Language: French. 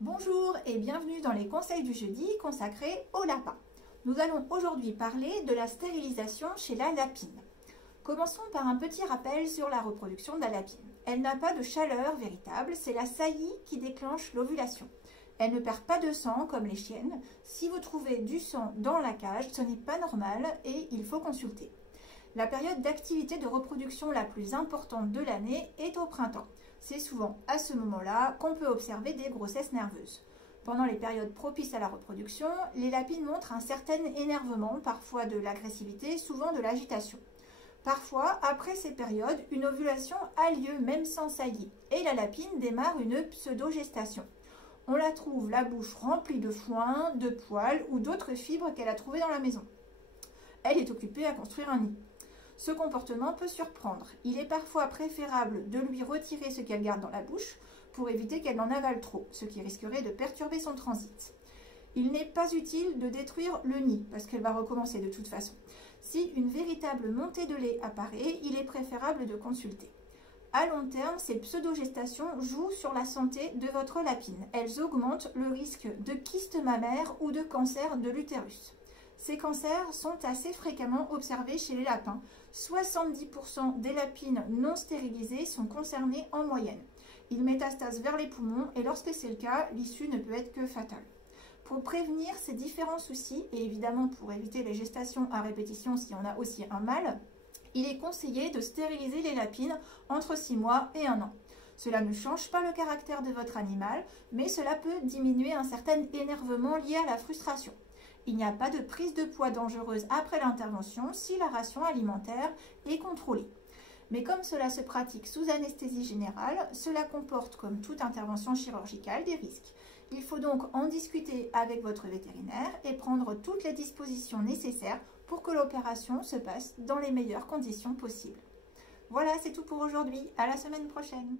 Bonjour et bienvenue dans les conseils du jeudi consacrés au lapin. Nous allons aujourd'hui parler de la stérilisation chez la lapine. Commençons par un petit rappel sur la reproduction de la lapine. Elle n'a pas de chaleur véritable, c'est la saillie qui déclenche l'ovulation. Elle ne perd pas de sang comme les chiennes. Si vous trouvez du sang dans la cage, ce n'est pas normal et il faut consulter. La période d'activité de reproduction la plus importante de l'année est au printemps. C'est souvent à ce moment-là qu'on peut observer des grossesses nerveuses. Pendant les périodes propices à la reproduction, les lapines montrent un certain énervement, parfois de l'agressivité, souvent de l'agitation. Parfois, après ces périodes, une ovulation a lieu même sans saillie et la lapine démarre une pseudo-gestation. On la trouve la bouche remplie de foin, de poils ou d'autres fibres qu'elle a trouvées dans la maison. Elle est occupée à construire un nid. Ce comportement peut surprendre. Il est parfois préférable de lui retirer ce qu'elle garde dans la bouche pour éviter qu'elle n'en avale trop, ce qui risquerait de perturber son transit. Il n'est pas utile de détruire le nid parce qu'elle va recommencer de toute façon. Si une véritable montée de lait apparaît, il est préférable de consulter. À long terme, ces pseudo-gestations jouent sur la santé de votre lapine. Elles augmentent le risque de kyste mammaire ou de cancer de l'utérus. Ces cancers sont assez fréquemment observés chez les lapins. 70% des lapines non stérilisées sont concernées en moyenne. Ils métastasent vers les poumons et lorsque c'est le cas, l'issue ne peut être que fatale. Pour prévenir ces différents soucis, et évidemment pour éviter les gestations à répétition si on a aussi un mâle, il est conseillé de stériliser les lapines entre 6 mois et 1 an. Cela ne change pas le caractère de votre animal, mais cela peut diminuer un certain énervement lié à la frustration. Il n'y a pas de prise de poids dangereuse après l'intervention si la ration alimentaire est contrôlée. Mais comme cela se pratique sous anesthésie générale, cela comporte, comme toute intervention chirurgicale, des risques. Il faut donc en discuter avec votre vétérinaire et prendre toutes les dispositions nécessaires pour que l'opération se passe dans les meilleures conditions possibles. Voilà, c'est tout pour aujourd'hui. À la semaine prochaine.